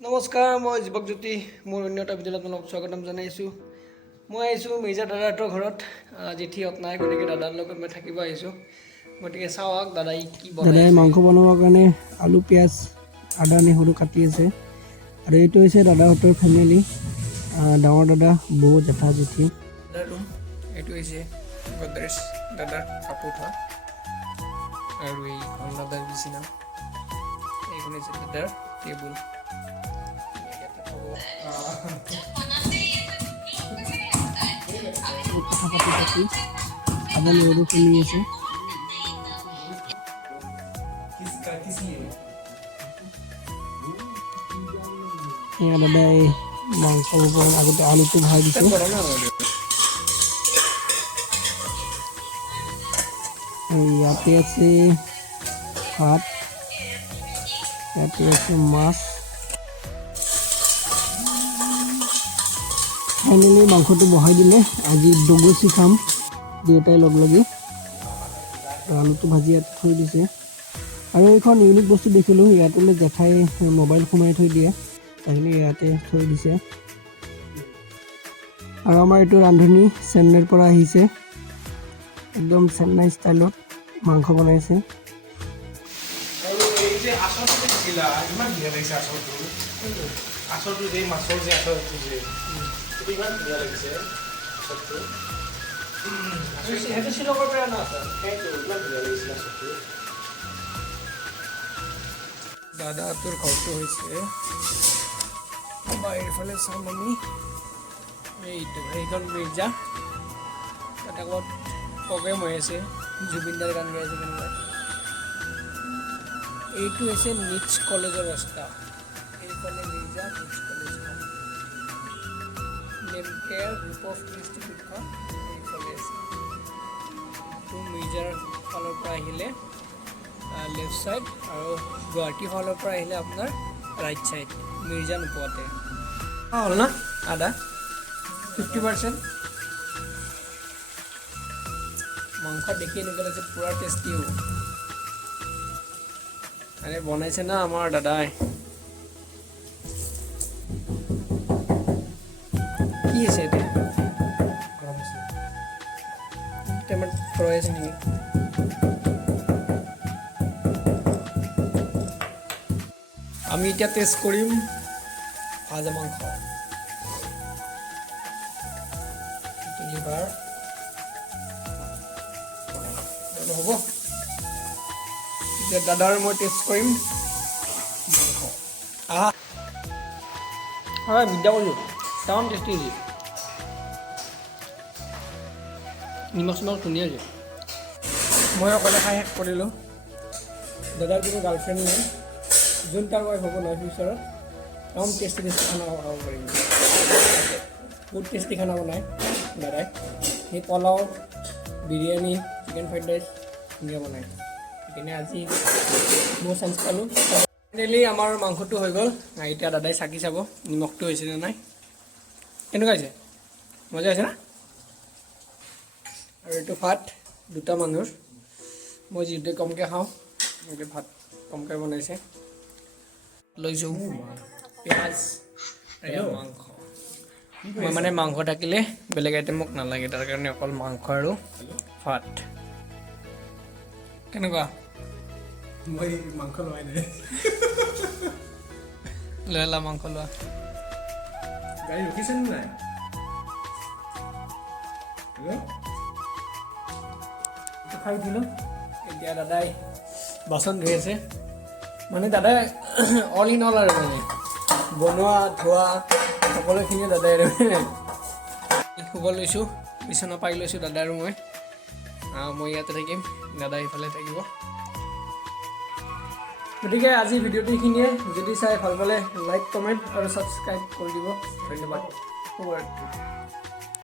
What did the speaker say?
নমস্কাৰ, মই জীৱকজ্যোতি মোৰ অন্য এটা ভিডিঅ'ত আপোনালোকক স্বাগতম জনাইছোঁ। মই আহিছোঁ মিৰ্জা দাদাহঁতৰ ঘৰত। জেঠীহঁত নাই, গতিকে দাদাৰ লগত মই থাকিব আহিছোঁ। গতিকে চাওক দাদাই কি বনাই। দাদাই মাংস বনাবৰ কাৰণে আলু পিঁয়াজ আদা নহৰু কাটি আছে। আৰু এইটো হৈছে দাদাহঁতৰ ফেমিলি, ডাঙৰ দাদা, বৌ, জেঠা, জেঠী। দাদাৰ ৰুম এইটো হৈছে গডৰেজ, দাদাৰ কাপোৰ থোৱা। আৰু এইখন দাদাৰ বিচনা, এইখন হৈছে দাদাৰ টেবুল। কথা পাতি পাতি আদা নহৰু খুন্দি আছে। দাদাই মাংস আগতে আলুটো ভৰাই দিছে। ইয়াতে আছে ভাত, ইয়াতে আছে মাছ। ফাইনেলি মাংসটো বহাই দিলে। আজি ডগচি খাম দুয়োটাই লগ লাগি। আলুটো ভাজি ইয়াত থৈ দিছে। আৰু এইখন ইউনিক বস্তু দেখিলোঁ, ইয়াতে জেঠাই মোবাইল সোমাই থৈ দিয়ে, সেইখিনি ইয়াতে থৈ দিছে। আৰু আমাৰ এইটো ৰান্ধনি চেন্নাইৰ পৰা আহিছে, একদম চেন্নাই ষ্টাইলত মাংস বনাইছে। আৰু এই যে আচৰটো দিছিলা, ইমান ধুনীয়া লাগিছে আচৰটো। আচৰটো যে মাছৰ যে আচৰটো যে ইমান ধুনীয়া লাগিছে আচৰটো। সেইটো শ্বিলঙৰ পৰা অনা আছে। সেইটো ইমান ধুনীয়া লাগিছিল আচৰটো। দাদাটোৰ ঘৰটো হৈছে এইফালে চাম আমি। এইখন মিৰ্জা, তাত আগত প্ৰগ্ৰেম হৈ আছে, জুবিনদাৰ গান গাই আছে কোনোবাই। এইটো হৈছে নিটছ কলেজৰ ৰাস্তা। এইফালে মিৰ্জা নিটছ কলেজখন, নেমকেয়াৰ গ্ৰুপ অফ ইনষ্টিটিউটখন এইফালে আছে। এইটো মিৰ্জাৰ ফালৰ পৰা আহিলে লেফ্ট ছাইড, আৰু গুৱাহাটীৰ ফালৰ পৰা আহিলে আপোনাৰ ৰাইট ছাইড, মিৰ্জা নোপোৱাতে। হ'ল না আদা 50%। মাংস দেখি এনেকুৱা লাগিছে পূৰা টেষ্টি হ'ব। আৰে বনাইছে না আমাৰ দাদাই। কি আছে এতিয়া? টেমাট ফ্ৰাই আছে নেকি? আমি এতিয়া টেষ্ট কৰিম ভাজা মাংস। লিভাৰ হ'ব। এতিয়া দাদাৰ মই টেষ্ট কৰিম মাংস। হয় বিদ্যা কৰিলোঁ, তামাম টেষ্টি হৈছে। নিমখ চিমখ ধুনীয়া হৈছে। মই অকলে খাই শেষ কৰিলোঁ। দাদাৰ কোনো গাৰ্লফ্ৰেণ্ড নাই, যোন তাৰ ৱাইফ হ'ব নহয় ফিউচাৰত। তামাম টেষ্টি টেষ্টি খানা খাব পাৰিম। বহুত টেষ্টি খানা বনায় দাদাই। সেই pulao, biryani, chicken fried rice ধুনীয়া বনায়। সেইকাৰণে আজি মই চান্স পালোঁ। ফাইনেলি আমাৰ মাংসটো হৈ গ'ল। এতিয়া দাদাই চাকি চাব নিমখটো হৈছে নে নাই। কেনেকুৱা হৈছে? মজা হৈছে না? আৰু এইটো ভাত দুটা মানুহৰ, মই যিহেতু কমকৈ খাওঁ, এইটো ভাত কমকৈ বনাইছে। লৈছোঁ পিঁয়াজ, মাংস। মই মানে মাংস থাকিলে বেলেগ আইটেম মোক নালাগে, তাৰ কাৰণে অকল মাংস আৰু ভাত। কেনেকুৱা? মই মাংস লোৱাই নাই। লৈ লা মাংস লোৱা। গাড়ী ৰখিছেনে নাই? খাই উঠিলোঁ। এতিয়া দাদাই বাচন ধুই আছে। মানে দাদাই অল ইন অল আৰু মানে বনোৱা ধোৱা সকলোখিনিয়ে দাদাই আৰু শুব লৈছোঁ। বিচনা পাই লৈছোঁ দাদা আৰু মই ইয়াতে থাকিম, দাদা ইফালে থাকিব। গতিকে আজি ভিডিঅ'টো এইখিনিয়ে। যদি চাই ভাল পালে লাইক, কমেণ্ট আৰু ছাবস্ক্ৰাইব কৰি দিব। ধন্যবাদ। শুভৰাত্ৰি।